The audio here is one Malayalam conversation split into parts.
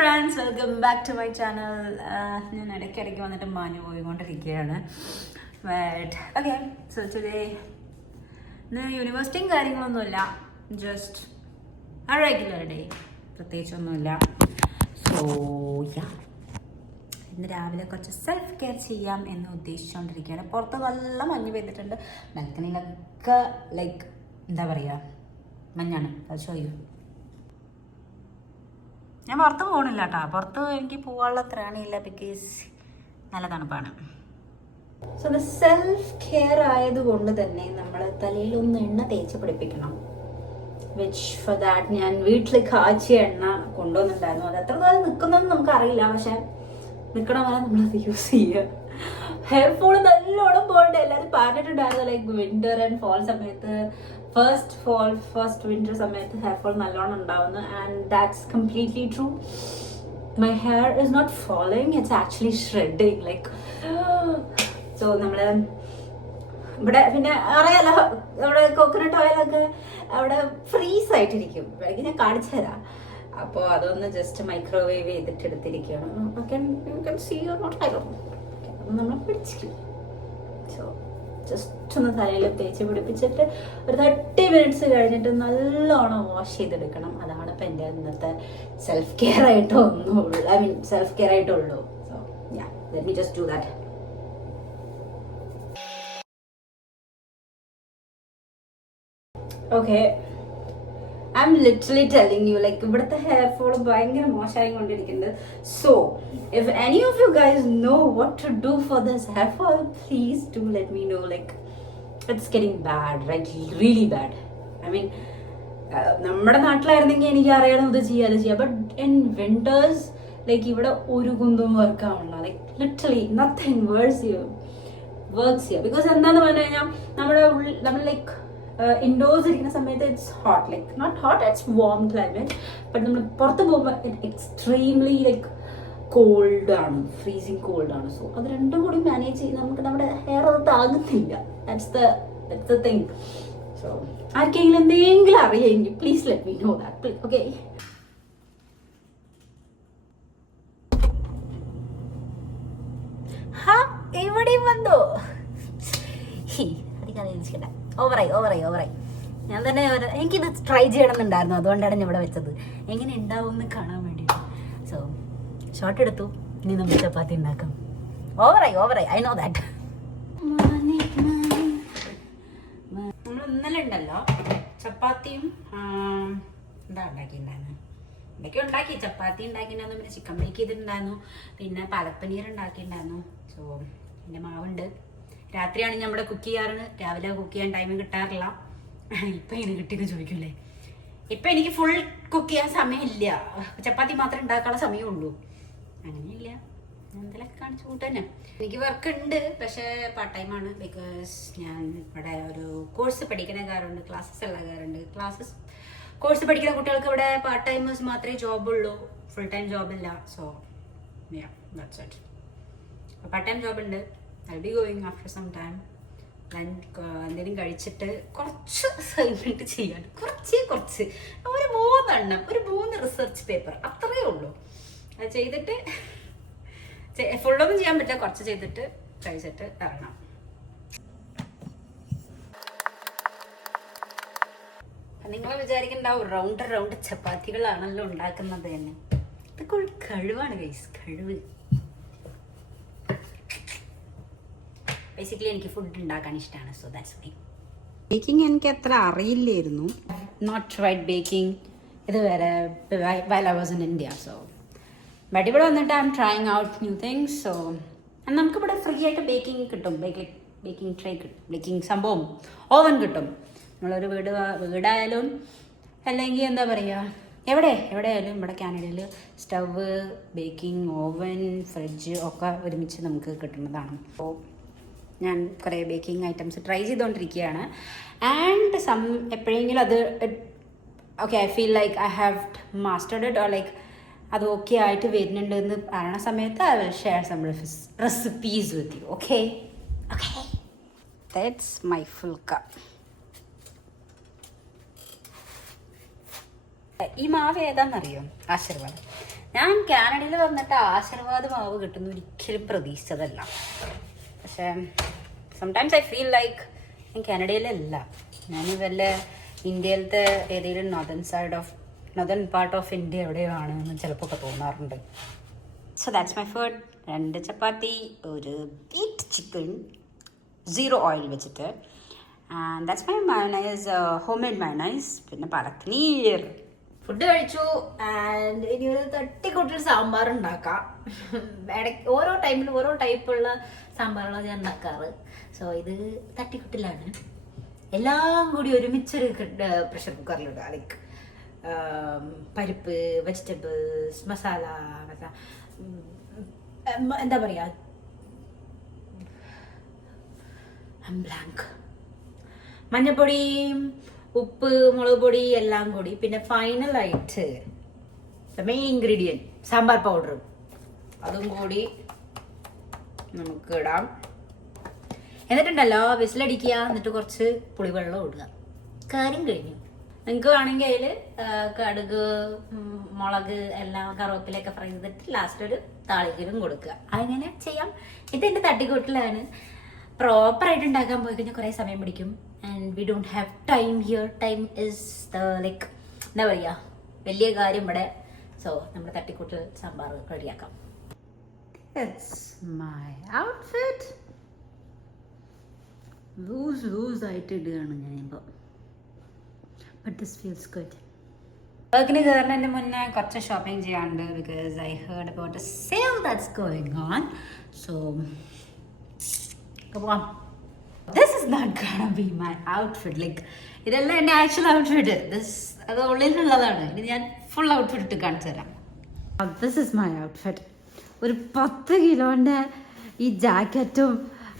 Friends, welcome back to my channel. ഞാൻ ഇടയ്ക്കിടയ്ക്ക് വന്നിട്ട് മാഞ്ഞു പോയിക്കൊണ്ടിരിക്കുകയാണ്. ബട്ട് ഓക്കെ, സോ ടുഡേ ഇന്ന് യൂണിവേഴ്സിറ്റിയും കാര്യങ്ങളൊന്നുമില്ല, ജസ്റ്റ് ആ റെഗുലർ ഡേ, പ്രത്യേകിച്ചൊന്നുമില്ല. സോ ഇന്ന് രാവിലെ കുറച്ച് സെൽഫ് കെയർ ചെയ്യാം എന്ന് ഉദ്ദേശിച്ചുകൊണ്ടിരിക്കുകയാണ്. പുറത്ത് നല്ല മഞ്ഞ് പെയ്തിട്ടുണ്ട്. ബാൽക്കണിയിലൊക്കെ ലൈക്ക് എന്താ പറയുക, മഞ്ഞാണ്. അത് ഷോയു. ഞാൻ പുറത്ത് പോകണില്ല കേട്ടോ. പുറത്ത് എനിക്ക് പോകാനുള്ള ത്രാണിയില്ല, ബിക്കോസ് നല്ല തണുപ്പാണ്. സോ സെൽഫ് കെയർ ആയതുകൊണ്ട് തന്നെ നമ്മൾ തലയിൽ ഒന്ന് എണ്ണ തേച്ച് പിടിപ്പിക്കണം. വിച്ച് ഫോർ ദാറ്റ് ഞാൻ വീട്ടിൽ കാച്ചിയ എണ്ണ കൊണ്ടുവന്നിട്ടുണ്ടായിരുന്നു. അത് എത്ര കാലം നിൽക്കുന്നതെന്ന് നമുക്കറിയില്ല, പക്ഷെ നിൽക്കണ വരെ നമ്മളത് യൂസ് ചെയ്യുക. ഹെയർ ഫോൾ നല്ലോണം പോയിട്ട് എല്ലാവരും പറഞ്ഞിട്ടുണ്ടായിരുന്നു, ലൈക്ക് വിന്റർ ആൻഡ് ഫോൾ സമയത്ത്, ഫസ്റ്റ് വിന്റർ സമയത്ത് ഹെയർ ഫോൾ നല്ലോണം ഉണ്ടാവുന്നു. And that's completely true. My hair is not falling, it's actually shedding. Like so നമ്മള് ഇവിടെ പിന്നെ അറിയാലോ, നമ്മുടെ കോക്കനട്ട് ഓയിലൊക്കെ അവിടെ ഫ്രീസ് ആയിട്ടിരിക്കും. വേണമെങ്കിൽ ഞാൻ കാണിച്ചു തരാം. അപ്പോൾ അതൊന്ന് ജസ്റ്റ് മൈക്രോവേവ് ചെയ്തിട്ട് എടുത്തിരിക്കുകയാണ്. നമ്മൾ പിടിച്ചിരിക്കും. സോ ജസ്റ്റ് ഒന്ന് തലയിൽ തേച്ച് പിടിപ്പിച്ചിട്ട് ഒരു 30 minutes കഴിഞ്ഞിട്ട് നല്ലോണം വാഷ് ചെയ്തെടുക്കണം. അതാണ് ഇപ്പം എൻ്റെ ഇന്നത്തെ സെൽഫ് കെയർ ആയിട്ടോ ഒന്നുള്ളൂ. ഐ മീൻ സെൽഫ് കെയർ ആയിട്ടുള്ളൂ. So let me just do that. Okay, I'm literally telling you, like, ഇവിടുത്തെ ഹെയർ ഫോൾ ഭയങ്കര മോശമായി കൊണ്ടിരിക്കുന്നത്. So if any of you guys know what to do for this hair fall, please do let me know. Like, it's getting bad, right? Really bad. I mean, നമ്മുടെ നാട്ടിലായിരുന്നെങ്കിൽ എനിക്ക് അറിയണം ഇത് ചെയ്യാം. But in winters, like, ഇവിടെ ഒരു കുന്തും വർക്ക് ആവണില്ല. Like, literally nothing works here. Because എന്താന്ന് പറഞ്ഞു കഴിഞ്ഞാൽ നമ്മൾ ലൈക്ക് ഇൻഡോർസ് ഇരിക്കുന്ന സമയത്ത് it's hot, like not hot, it's warm climate. But നമ്മൾ പുറത്ത് പോകുമ്പോൾ ഇറ്റ് എക്സ്ട്രീംലി ലൈക്ക് കോൾഡ് ആണ്, ഫ്രീസിങ് കോൾഡ് ആണ്. സോ അത് രണ്ടും കൂടി മാനേജ് ചെയ്ത് നമുക്ക് നമ്മുടെ ഹെയർ അത് താങ്ങുന്നില്ല. That's the thing. സോ ആർക്കെങ്കിലും എന്തെങ്കിലും അറിയാമെങ്കിൽ please let me know that. Okay, എവിടെയും വന്നോ? ഓവറായി. ഞാൻ തന്നെ എനിക്കിത് ട്രൈ ചെയ്യണമെന്നുണ്ടായിരുന്നു, അതുകൊണ്ടാണ് ഞാൻ ഇവിടെ വെച്ചത്, എങ്ങനെ ഉണ്ടാവും എന്ന് കാണാൻ വേണ്ടിയിട്ട്. സോ ഷോർട്ട് എടുത്തു. ഇനി നമ്മൾ ചപ്പാത്തി ഉണ്ടാക്കാം. ഓവറായി, ഐ നോ ദാറ്റ്. നമ്മൾ ഇന്നലെ ഉണ്ടല്ലോ ചപ്പാത്തിയും എന്താ ഉണ്ടാക്കിയിട്ടുണ്ടായിരുന്നു, എന്തൊക്കെയോ ഉണ്ടാക്കി. ചപ്പാത്തി ഉണ്ടാക്കിയിട്ടുണ്ടായിരുന്നു, പിന്നെ ചിക്കൻ ബേക്ക് ചെയ്തിട്ടുണ്ടായിരുന്നു, പിന്നെ പാലക് പനീർ ഉണ്ടാക്കിയിട്ടുണ്ടായിരുന്നു. സോ എൻ്റെ മാവുണ്ട്. രാത്രിയാണ് ഞാൻ ഇവിടെ കുക്ക് ചെയ്യാറ്, രാവിലെ കുക്ക് ചെയ്യാൻ ടൈം കിട്ടാറില്ല. ഇപ്പം ഇങ്ങനെ കിട്ടിയെന്ന് ചോദിക്കൂലേ. ഇപ്പം എനിക്ക് ഫുൾ കുക്ക് ചെയ്യാൻ സമയമില്ല, ചപ്പാത്തി മാത്രമേ ഉണ്ടാക്കാനുള്ള സമയമുള്ളൂ. അങ്ങനെയില്ല, എന്തെങ്കിലുമൊക്കെ കാണിച്ചു കൂട്ടന്നെ. എനിക്ക് വർക്ക് ഉണ്ട്, പക്ഷേ പാർട്ട് ടൈമാണ്. ബിക്കോസ് ഞാൻ ഇവിടെ ഒരു കോഴ്സ് പഠിക്കുന്ന കാറുണ്ട്, ക്ലാസ്സസ് ഉള്ള കാറുണ്ട്. കോഴ്സ് പഠിക്കുന്ന കുട്ടികൾക്ക് ഇവിടെ പാർട്ട് ടൈമേഴ്സ് മാത്രമേ ജോബുള്ളൂ, ഫുൾ ടൈം ജോബില്ല. So that's it. Part time ജോബുണ്ട്. I'll be going after some time. എന്തെങ്കിലും കഴിച്ചിട്ട് കുറച്ച് അസൈൻമെൻറ്റ് ചെയ്യാൻ, കുറച്ച് ഒരു 3 റിസർച്ച് പേപ്പർ അത്രയേ ഉള്ളൂ. അത് ചെയ്തിട്ട് ഫുള്ളൊന്നും ചെയ്യാൻ പറ്റില്ല, കുറച്ച് ചെയ്തിട്ട് കഴിച്ചിട്ട് ഇറങ്ങാം. നിങ്ങൾ വിചാരിക്കുന്നുണ്ടാവും റൗണ്ട് ചപ്പാത്തികളാണല്ലോ ഉണ്ടാക്കുന്നത് തന്നെ. ഇതൊക്കെ ഒരു കഴിവാണ് ഗൈസ്, കഴിവ്. ബേസിക്കലി എനിക്ക് ഫുഡ് ഉണ്ടാക്കാൻ ഇഷ്ടമാണ്. So that's my. ബേക്കിംഗ് എനിക്ക് അത്ര അറിയില്ലായിരുന്നു, നോട്ട് ട്രൈഡ് ബേക്കിംഗ് ഇത് വരെ while I was in India. So but ഇവിടെ വന്നിട്ട് I am trying out new things. So നമുക്കിവിടെ ഫ്രീ ആയിട്ട് ബേക്കിംഗ് കിട്ടും, ബേക്കിംഗ് ട്രേ കിട്ടും, ബേക്കിംഗ് സംഭവം ഓവൻ കിട്ടും. നമ്മളൊരു വീടായാലും അല്ലെങ്കിൽ എന്താ പറയുക, എവിടെയായാലും ഇവിടെ കാനഡയിൽ സ്റ്റവ്, ബേക്കിംഗ് ഓവൻ, ഫ്രിഡ്ജ് ഒക്കെ ഒരുമിച്ച് നമുക്ക് കിട്ടുന്നതാണ്. അപ്പോൾ ഞാൻ കുറേ ബേക്കിംഗ് ഐറ്റംസ് ട്രൈ ചെയ്തുകൊണ്ടിരിക്കുകയാണ്. ആൻഡ് എപ്പോഴെങ്കിലും അത് okay I feel like I have mastered it, or like അത് ഓക്കെ ആയിട്ട് വരുന്നുണ്ട് എന്ന് പറയുന്ന സമയത്ത് I will share some recipes with you. Okay, that's my full cup. ഈ മാവ് ഏതാണെന്നറിയോ? ആശീർവാദം. ഞാൻ കാനഡയിൽ വന്നിട്ട് ആശീർവാദ് മാവ് കിട്ടുന്ന ഒരിക്കലും പ്രതീക്ഷിച്ചതല്ല. പക്ഷേ സംടൈംസ് ഐ ഫീൽ ലൈക്ക് ഞാൻ കാനഡയിലല്ല, ഞാൻ വല്ല ഇന്ത്യയിലത്തെ ഏതെങ്കിലും നോർത്തേൺ പാർട്ട് ഓഫ് ഇന്ത്യ എവിടെയോ ആണെന്ന് ചിലപ്പോൾ ഒക്കെ തോന്നാറുണ്ട്. So that's my food. 2 ചപ്പാത്തി, ഒരു ബീറ്റ് ചിക്കൻ 0 ഓയിൽ വെച്ചിട്ട്, and that's my mayonnaise, home made mayonnaise. പിന്നെ പലക്നീർ. ഫുഡ് കഴിച്ചു. ആൻഡ് ഇനി ഒരു തട്ടിക്കൂട്ടിൽ സാമ്പാർ ഉണ്ടാക്കാം. ഇടയ്ക്ക് ഓരോ ടൈമിൽ ഓരോ ടൈപ്പുള്ള സാമ്പാറുകളാണ് ഞാൻ ഉണ്ടാക്കാറ്. സോ ഇത് തട്ടിക്കൂട്ടിലാണ്. എല്ലാം കൂടി ഒരുമിച്ചൊരു പ്രഷർ കുക്കറിലിടുക. ലൈക്ക് പരിപ്പ്, വെജിറ്റബിൾസ്, മസാല, എന്താ പറയുക, ബ്ലാങ്ക്, മഞ്ഞപ്പൊടിയും ഉപ്പ്, മുളക് പൊടി എല്ലാം കൂടി, പിന്നെ ഫൈനലായിട്ട് മെയിൻ ഇൻഗ്രീഡിയൻറ്റ് സാമ്പാർ പൗഡറും അതും കൂടി നമുക്ക് ഇടാം. എന്നിട്ടുണ്ടല്ലോ വിസിലടിക്കുക, എന്നിട്ട് കുറച്ച് പുളിവെള്ളം ഇടുക. കാര്യം കഴിഞ്ഞു. നിങ്ങൾക്ക് വേണമെങ്കിൽ അതിൽ കടുക്, മുളക് എല്ലാം കറിവേപ്പിലൊക്കെ ഫ്രൈ ചെയ്തിട്ട് ലാസ്റ്റ് ഒരു താളിക്കലും കൊടുക്കുക. അങ്ങനെ ചെയ്യാം. ഇതെൻ്റെ തട്ടിക്കൂട്ടിലാണ്. പ്രോപ്പറായിട്ട് ഉണ്ടാക്കാൻ പോയി കഴിഞ്ഞാൽ കുറേ സമയം പിടിക്കും. And we don't have time here. Time is the like എന്താ പറയുക, വലിയ കാര്യം ഇവിടെ. സോ നമ്മുടെ തട്ടിക്കൂട്ട് സാമ്പാർ റെഡിയാക്കാം. It's my outfit. ലൂസ് ആയിട്ട് ഇടുകയാണ് ഞാനിപ്പോൾ. But this feels good. വർക്കിന് കയറുന്നതിന് മുന്നേ കുറച്ച് ഷോപ്പിംഗ് ചെയ്യാനുണ്ട്. Because I heard about a sale that's going on. So this is not gonna be my outfit. Like ഇതെല്ലാം എൻ്റെ ആക്ച്വൽ ഔട്ട്ഫിറ്റ്. അത് ഉള്ളിലുള്ളതാണ്. ഇനി ഞാൻ ഫുൾ ഔട്ട്ഫിറ്റ് ഇട്ട് കാണിച്ചു തരാം. This is my outfit. ഒരു 10 കിലോൻ്റെ ഈ ജാക്കറ്റും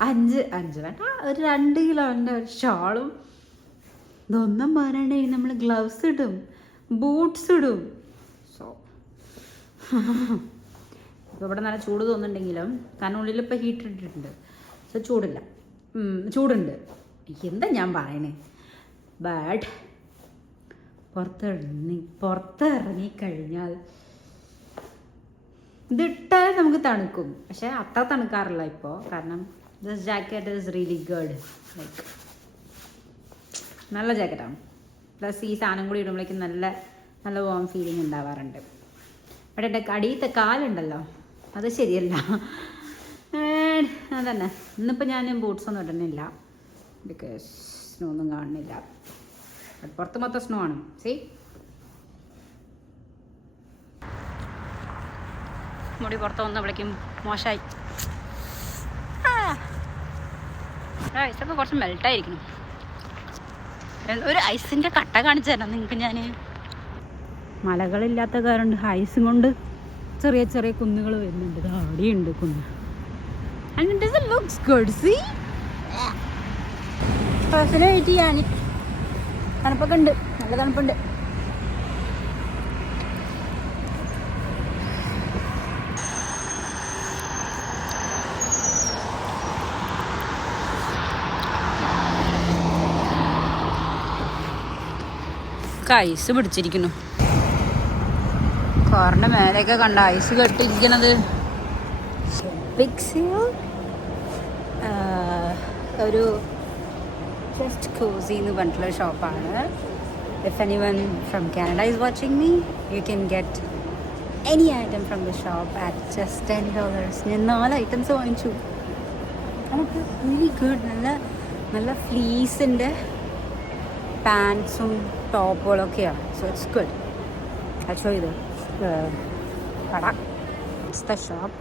5 വേണ്ട, ഒരു 2 കിലോൻ്റെ ഒരു ഷാളും. ഇതൊന്നും പറയണെങ്കിൽ നമ്മൾ ഗ്ലൗസ് ഇടും, ബൂട്ട്സ് ഇടും. സോ ഇപ്പോൾ ഇവിടെ നല്ല ചൂട് തോന്നുന്നുണ്ടെങ്കിലും, കാരണം ഉള്ളിലിപ്പോൾ ഹീറ്റർ ഇട്ടിട്ടുണ്ട്. സോ ചൂടുണ്ട്. എന്താ ഞാൻ പറയണേ. ബട്ട് പുറത്തിറങ്ങിക്കഴിഞ്ഞാൽ ഇതിട്ടാൽ നമുക്ക് തണുക്കും. പക്ഷെ അത്ര തണുക്കാറില്ല ഇപ്പോൾ, കാരണം this jacket is really good. Like നല്ല ജാക്കറ്റാണ്. പ്ലസ് ഈ സാധനം കൂടി ഇടുമ്പോഴേക്കും നല്ല വാം ഫീലിംഗ് ഉണ്ടാവാറുണ്ട്. പക്ഷേ എൻ്റെ അടിയത്തെ കാലുണ്ടല്ലോ, അത് ശരിയല്ല. അതന്നെ ഇന്നിപ്പോൾ ഞാൻ ബൂട്ട്സ് ഒന്നും ഇടുന്നില്ല, ബിക്കോസ് സ്നോ ഒന്നും കാണുന്നില്ല. ബട്ട് പുറത്ത് മൊത്തം സ്നോ ആണ്. സീ, മുടി പുറത്ത് വന്നപ്പോഴേക്കും മോശമായി. ഐസൊക്കെ കുറച്ച് മെൽട്ടായിരിക്കണം. ഒരു ഐസിൻ്റെ കട്ട കാണിച്ചു തരാം നിങ്ങൾക്ക് ഞാൻ. മലകളില്ലാത്ത കാരണം ഐസും കൊണ്ട് ചെറിയ ചെറിയ കുന്നുകൾ വരുന്നുണ്ട്. അവിടെയുണ്ട് കുന്ന്. And it doesn't look good, see? പേഴ്സണായിട്ട് ഞാൻ തണുപ്പൊക്കെ ഉണ്ട്, നല്ല തണുപ്പുണ്ട്. ഐസ് പിടിച്ചിരിക്കുന്നു. കാറിൻ്റെ മേലെയൊക്കെ കണ്ട ഐസ് കെട്ടിരിക്കണത്. പിക്സിൽ ഒരു ജസ്റ്റ് കോസി എന്ന് പറഞ്ഞിട്ടുള്ള ഷോപ്പാണ്. If anyone from Canada is watching me, you can get any item from the shop at just $10. ഞാൻ 4 ഐറ്റംസ് വാങ്ങിച്ചു. നമുക്ക് റിയലി ഗുഡ്. നല്ല ഫ്ലീസിൻ്റെ പാൻസും ടോപ്പുകളൊക്കെയാണ്. So it's good. ആക്ച്വലി ഇത് കട, ഇറ്റ്സ് ദ ഷോപ്പ്.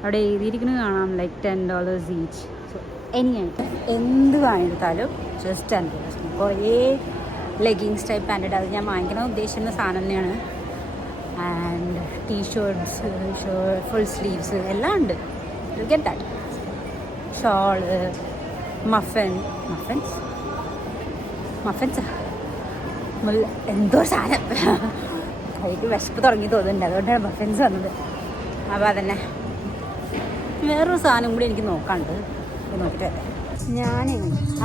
അവിടെ എഴുതിയിരിക്കുന്നത് കാണാം like $10 each. So any item എന്ത് വാങ്ങിയെടുത്താലും ജസ്റ്റ് $10. കുറേ ലെഗിങ്സ് ടൈപ്പ് പാൻറ്റ്, അത് ഞാൻ വാങ്ങിക്കണം ഉദ്ദേശിക്കുന്ന സാധനം തന്നെയാണ്. ആൻഡ് ടീഷർട്ട്സ്, ഫുൾ സ്ലീവ്സ് എല്ലാം ഉണ്ട്. You get that. ഷോള്, മഫൻസ് എന്തോ സാധനം കൈക്ക് വിശപ്പ് തുടങ്ങി തോന്നുന്നുണ്ട്, അതുകൊണ്ടാണ് മഫൻസ് വന്നത്. അപ്പോൾ അതന്നെ. വേറൊരു സാധനം കൂടി എനിക്ക് നോക്കാണ്ട്, നോക്കിയിട്ട് ഞാൻ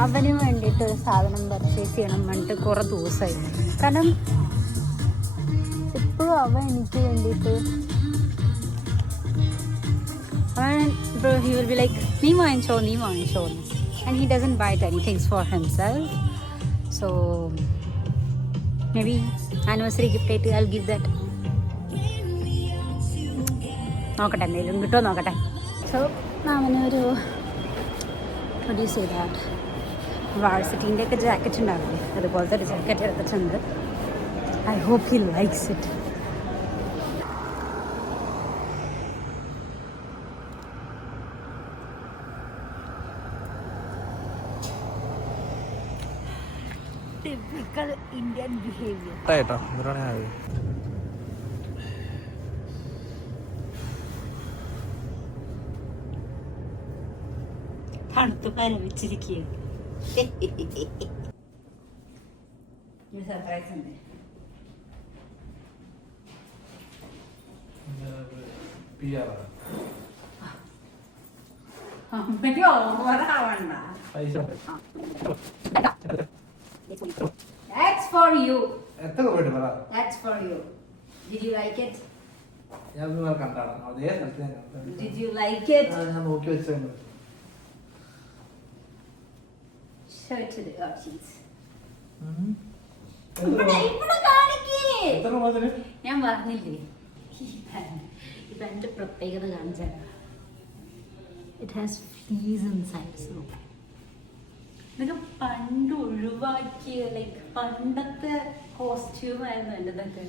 അവന് വേണ്ടിയിട്ട് സാധനം പർച്ചേസ് ചെയ്യണം പറഞ്ഞിട്ട് കുറേ ദിവസമായി. കാരണം ഇപ്പോൾ തരുമോ അവൻ എനിക്ക് വേണ്ടിയിട്ട്? Bro, he will be like, നീ വാങ്ങിച്ചോ. And he doesn't buy anything for himself. So maybe anniversary gift ആയിട്ട് I'll give that. നോക്കട്ടെ എന്തെങ്കിലും കിട്ടുമോ നോക്കട്ടെ. സോ അവനൊരു what do you say that വാഴ്സിറ്റീൻ്റെ ഒക്കെ ജാക്കറ്റ് ഉണ്ടാവില്ലേ, അതുപോലത്തെ ഒരു ജാക്കറ്റ് എടുത്തിട്ടുണ്ട്. I hope he likes it. Typical Indian behavior. Right, right. തണുത്തുകാരെ വെച്ചിരിക്കുക. സർപ്രൈസ് ഉണ്ട്. അമ്മയ്ക്ക് ഓവറാവണ്ട. That's for you. എത്ര പോയിട്ട് പറ. That's for you. Did you like it? ഞാൻ നിങ്ങൾ കണ്ടാണ് അതേ സ്ഥലത്ത് ഞാൻ കണ്ടു. Did you like it? ഞാൻ നോക്കി വെച്ചതാണ്. Show it to the audience. ഇവിടെ കാണിക്കേ. എത്ര മുതല്? ഞാൻ പറഞ്ഞില്ലേ ഇതെന്റെ പ്രത്യേകത കാണിച്ചാൽ it has fleece inside. So ഇതൊക്കെ പണ്ട് ഒഴിവാക്കിയ ലൈക്ക് പണ്ടത്തെ കോസ്റ്റ്യൂം ആയിരുന്നു എൻ്റെ. ഇതൊക്കെ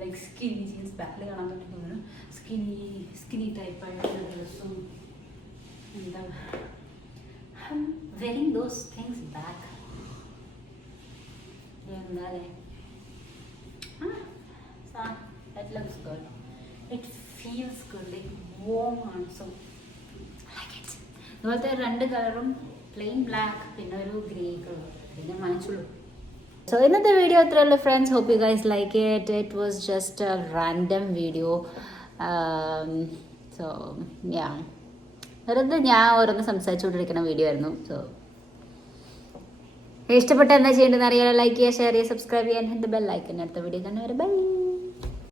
ലൈക്ക് സ്കിനി ജീൻസ് ബാക്കിൽ കാണാൻ പറ്റുന്ന സ്കിനി ടൈപ്പായിട്ടുള്ള ഡ്രസ്സും എന്താ I'm wearing those things back. എന്താ that looks good. It feels good, like warm also. I like it. ഇതുപോലത്തെ രണ്ട് കളറും പ്ലെയിൻ ബ്ലാക്ക് പിന്നെ ഒരു ഗ്രേ കളർ പിന്നെ വാങ്ങിച്ചുള്ളൂ. സോ ഇന്നത്തെ വീഡിയോ അത്രേ ഉള്ളൂ friends. Hope you guys like it. It was just a random video. So yeah വെറുതെ ഞാൻ ഓരോന്ന് സംസാരിച്ചുകൊണ്ടിരിക്കുന്ന വീഡിയോ ആയിരുന്നു. സോ ഇഷ്ടപ്പെട്ട എന്താ ചെയ്യേണ്ടതെന്ന് അറിയാലോ. ലൈക്ക് ചെയ്യുക, ഷെയർ ചെയ്യുക, സബ്സ്ക്രൈബ് ചെയ്യാൻ, ബെൽ ഐക്കൺ. അടുത്ത വീഡിയോ തന്നെ വരെ ബൈ.